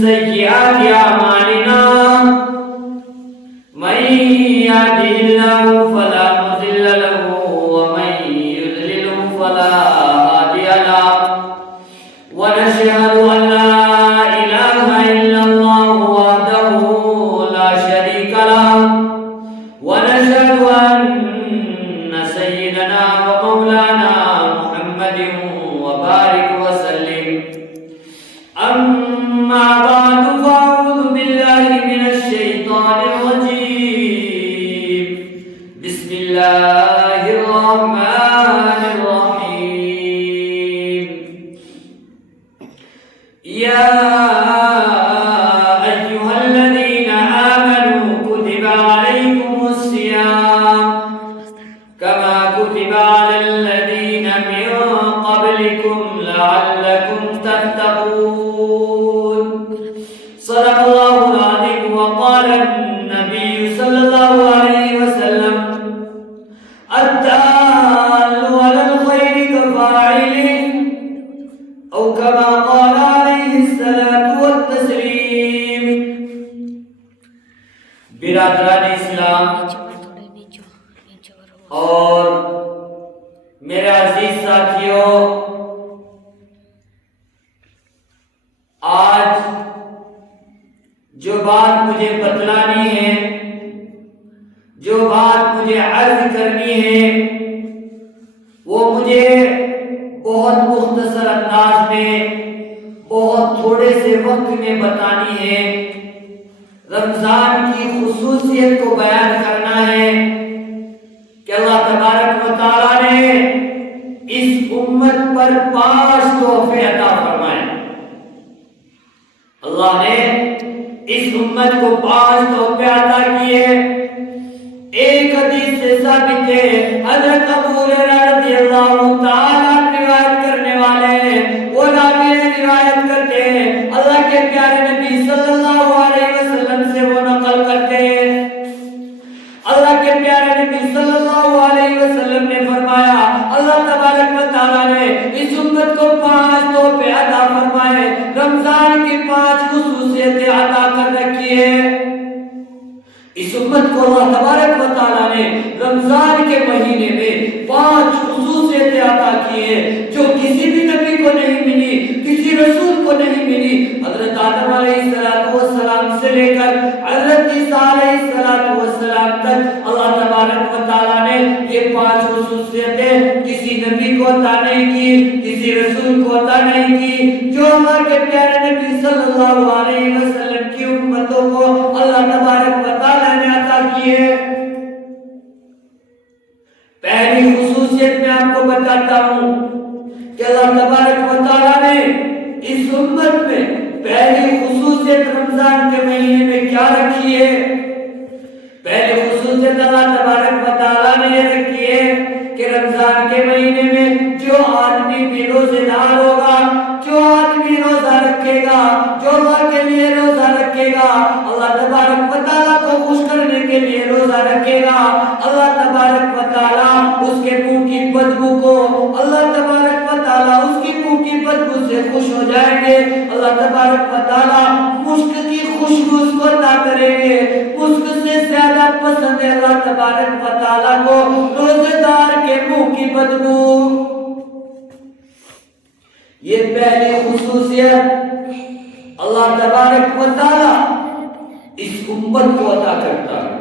سيئات أعمالنا من يهده الله فلا مضل له ومن يضلل فلا هادي له ونشهد أن لا إله إلا الله وحده لا شريك له ونشهد أن سيدنا ومولانا محمد وبارك وسلم أما بعد فأعوذ بالله من الشيطان الرجيم بسم الله الرحمن الرحيم يا أيها الذين آمنوا كتب عليكم الصيام كما كتب على الذين من قبلكم لعلكم تتقون صدق الله العظيم وقال النبي صلى الله عليه وسلم الدال على الخير كفاعله أو كما قال عليه الصلاة والتسليم برادران اسلام اور میرے عزیز ساتھیوں، آج جو بات مجھے بتلانی ہے، جو بات مجھے عرض کرنی ہے، وہ مجھے بہت مختصر انداز میں بہت تھوڑے سے وقت میں بتانی ہے۔ رمضان کی خصوصیت کو بیان کرنا ہے کہ اللہ تبارک و تعالیٰ نے اس امت پر 5 تحفے عطا فرمائے۔ اللہ نے اس امت کو 5 تحفے عطا کیے۔ ایک حدیث سے ثابت ہے، حضرت ابو ہریرہ رضی اللہ تعالیٰ روایت کرنے والے ہیں، وہ راوی روایت کرتے ہیں، اللہ کے پیارے نبی صلی اللہ علیہ وسلم سے وہ نقل کرتے ہیں۔ اللہ کے پیارے نبی صلی اللہ علیہ وسلم نے فرمایا، اللہ تبارک و تعالیٰ نے اس امت کو 5 تحفے عطا فرمائے، رمضان کی 5 خصوصیتیں عطا کر رکھی ہے۔ اس امت کو اللہ تبارک و تعالیٰ نے رمضان کے مہینے میں 5 خصوصیتیں عطا کی ہے، جو کسی بھی نبی کو نہیں ملی، کسی رسول کو نہیں ملی۔ حضرت آدم علیہ السلام سے لے کر حضرت عیسیٰ علیہ السلام تک اللہ تبارک و تعالیٰ نے یہ 5 خصوصیتیں کسی نبی کو عطا نہیں کی، کسی رسول کو عطا نہیں کی، جو اللہ کے پیارے نبی صلی اللہ علیہ وسلم کی امتوں کو اللہ تبارک و تعالیٰ نے عطا کی ہے۔ پہلی خصوصیت میں آپ کو بتاتا ہوں کہ اللہ تبارک و تعالیٰ نے اس امت میں پہلی خصوصیت رمضان کے مہینے میں کیا رکھی ہے؟ پہلی خصوصیت اللہ تبارک و تعالیٰ نے یہ رکھی ہے کہ رمضان کے مہینے میں جو آدمی بھی روزے دار ہوگا، جو آدمی روزہ رکھے گا، جو اللہ کے لیے روزہ رکھے گا، اللہ تبارک و تعالیٰ کو خوش کرنے کے لیے روزہ رکھے گا، اللہ تبارک و تعالیٰ اس کے منہ کی بدبو کو، اللہ تبارک و تعالیٰ اس کی منہ کی بدبو سے خوش ہو جائیں گے۔ اللہ تبارک و تعالیٰ مشک کی خوشبو اس کو عطا کریں گے۔ مشک سے زیادہ پسند ہے اللہ تبارک و تعالیٰ کو روزے دار کے منہ کی بدبو۔ یہ پہلی خصوصیت اللہ تبارک و تعالیٰ اس امت کو عطا کرتا ہے۔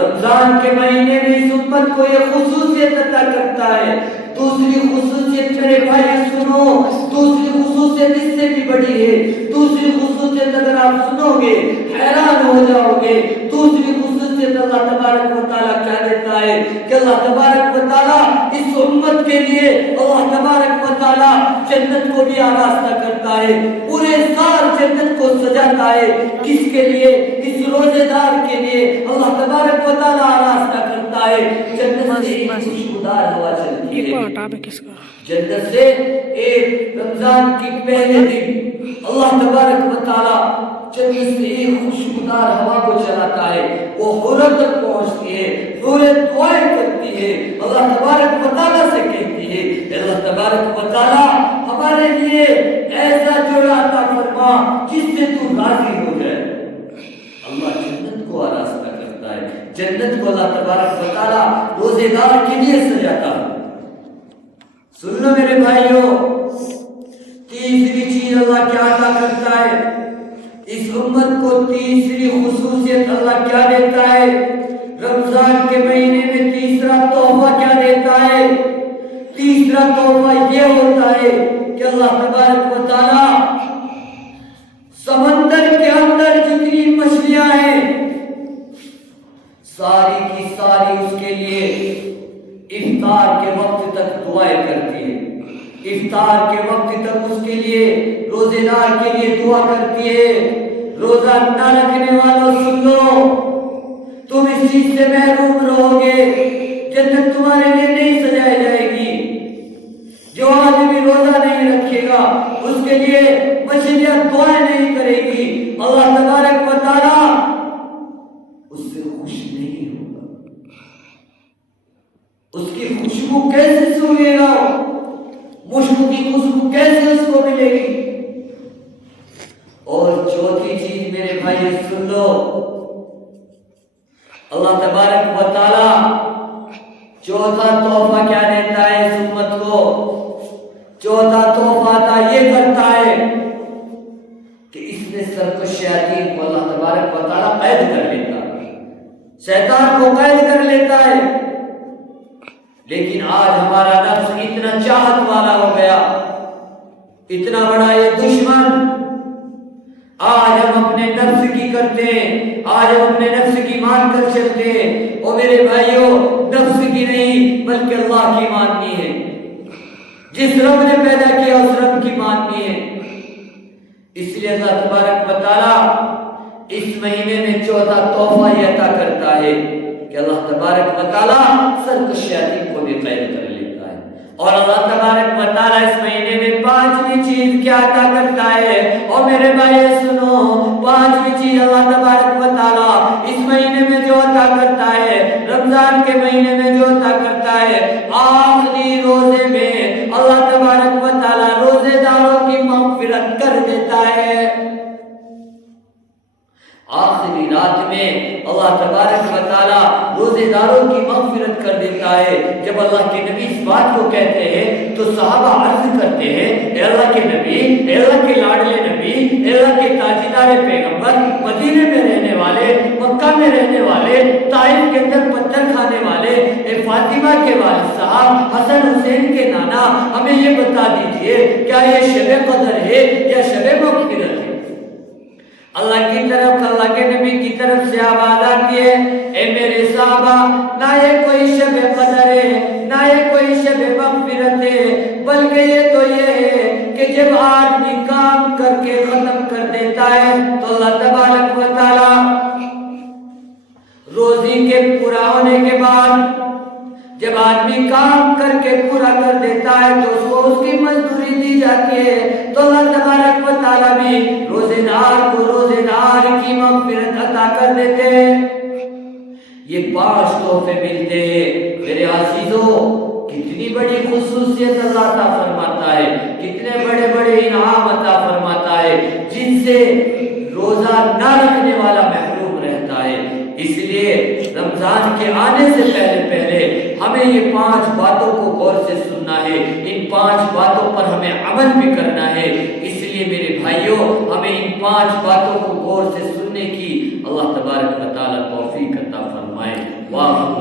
رمضان کے مہینے میں اس امت کو یہ خصوصیت عطا کرتا ہے۔ دوسری خصوصیت میرے بھائی سنو، دوسری خصوصیت اس سے بھی بڑی ہے۔ دوسری خصوصیت اگر آپ سنو گے حیران ہو جاؤ گے۔ دوسری خصوصیت اللہ تبارک و تعالیٰ کیا دیتا ہے کہ اللہ تبارک و تعالیٰ اس امت کے لیے اللہ تبارک و تعالیٰ جنت کو بھی آراستہ کرتا ہے، پورے سال جنت کو سجاتا ہے۔ کس کے لیے؟ اس روزے دار کے لیے اللہ تبارک و تعالیٰ آراستہ کرتا ہے۔ جنت سے ایک خوشبودار ہوا چلتی ہے، جنت سے ایک رمضان کی پہلے دن اللہ تبارک و تعالیٰ جنت سے ایک خوشبودار ہوا کو چلاتا ہے، وہ حورت تک پہنچتی ہے، حورت دعائیں کرتی ہے، اللہ تبارک و تعالیٰ سے کہتی ہے اللہ تبارک و تعالیٰ ہمارے لیے ایسا جوڑا عطا فرما جس سے تو راضی ہو جائے۔ اللہ جنت کو آراستہ کرتا ہے، جنت کو اللہ تبارک و تعالیٰ روزے دار کے لیے سجاتا ہے۔ سن لو میرے بھائیوں، تیسری چیز اللہ کیا عطا کرتا ہے، اس امت کو تیسری خصوصیت اللہ کیا دیتا ہے، رمضان کے مہینے میں تیسرا تحفہ کیا دیتا ہے؟ تیسرا تحفہ یہ ہوتا ہے کہ اللہ تبارک و تعالیٰ سمندر کے اندر جتنی مچھلیاں ہیں ساری کی ساری اس کے لیے افطار کے وقت تک دعائیں کرتی ہے، افطار کے وقت تک اس کے لیے روزے دار کے لیے دعا کرتی ہے۔ روزہ نہ رکھنے والوں سن لو، تم اس چیز سے محروم رہو گے، جنت تمہارے لیے نہیں سجائی جائے گی۔ جو آدمی روزہ نہیں رکھے گا اس کے لیے مچھلیاں دعائیں نہیں کرے گی، اللہ تبارک و تعالیٰ اس سے خوش نہیں ہوگا، اس کی خوشبو کیسے سونگے گا، مشکو کی خوشبو کیسے اس کو ملے گی؟ اور چوتھی چیز میرے بھائی سن لو، اللہ تبارک و تعالیٰ چوتھا تحفہ کیا دیتا ہے اس امت کو؟ چوتھا تحفہ عطا یہ کرتا ہے کہ اس میں سرکش شیاطین کو اللہ تبارک و تعالیٰ قید کر لیتا ہے، شیطان کو قید کر لیتا ہے۔ لیکن آج ہمارا نفس اتنا چاہت والا ہو گیا، اتنا بڑا یہ دشمن، آج ہم اپنے نفس کی کرتے ہیں، آج ہم اپنے نفس کی مان کر چلتے ہیں۔ اور میرے بھائیوں، نفس کی نہیں بلکہ اللہ کی ماننی ہے، جس رب نے پیدا کیا اس رب کی ماننی ہے۔ اس لیے اللہ تبارک و تعالیٰ اس مہینے میں چوتھا تحفہ یہ عطا کرتا ہے کہ اللہ تبارک و تعالیٰ سرکش شیاطین کو بھی قید کر لیتا ہے۔ اور اللہ تبارک و تعالیٰ اس مہینے میں پانچویں چیز کیا عطا کرتا ہے؟ اور میرے بھائی سنو، پانچویں چیز اللہ تبارک و تعالیٰ اس مہینے میں جو عطا کرتا ہے، رمضان کے مہینے میں جو عطا کرتا ہے، آخری روزے میں اللہ تبارک و تعالیٰ روزے داروں کی مغفرت کر دیتا ہے۔ آخری رات میں اللہ تبارک و تعالیٰ روزے داروں کی مغفرت کر دیتا ہے۔ جب اللہ کے نبی اس بات کو کہتے ہیں تو صحابہ عرض کرتے ہیں، اے اللہ کے نبی، اے اللہ کے لاڈلے نبی، اے اللہ کے تاجدار پیغمبر، مدینے میں رہنے والے، مکہ میں رہنے والے، طائف کے اندر پتھر کھانے والے، اے فاطمہ کے والد صاحب، حسن حسین کے نانا، ہمیں یہ بتا دیجئے کیا یہ شب قدر ہے یا شب مغفرت ہے؟ اللہ کی طرف، اللہ کے نبی کی طرف سے آواز آتی ہے، اے میرے صحابہ، نہ یہ کوئی شب قدر ہے، نہ یہ کوئی شب مغفرت ہے، بلکہ یہ تو یہ ہے کہ جب آدمی کام کر کے ختم کر دیتا ہے تو اللہ تبارک و تعالیٰ روزی کے پورا ہونے کے بعد جب آدمی کام کر کے پورا کر دیتا ہے تو اس کو اس کی مزدوری دی جاتی ہے، تو اللہ تبارک و تعالیٰ بھی روزے دار کو روزے دار کی مغفرت عطا کر دیتے ہیں۔ یہ 5 تحفے ملتے ہیں میرے عزیزوں، کتنی بڑی خصوصیت اللہ عطا فرماتا ہے، کتنے بڑے بڑے انعام عطا فرماتا ہے جن سے روزہ نہ رکھنے والا محروم رہتا ہے۔ اس لیے رمضان کے آنے سے پہلے ہمیں یہ 5 باتوں کو غور سے سننا ہے، ان 5 باتوں پر ہمیں عمل بھی کرنا ہے۔ اس لیے میرے بھائیوں، ہمیں ان 5 باتوں کو غور سے سننے کی اللہ تبارک و تعالیٰ توفیق عطا فرمائے۔ واہ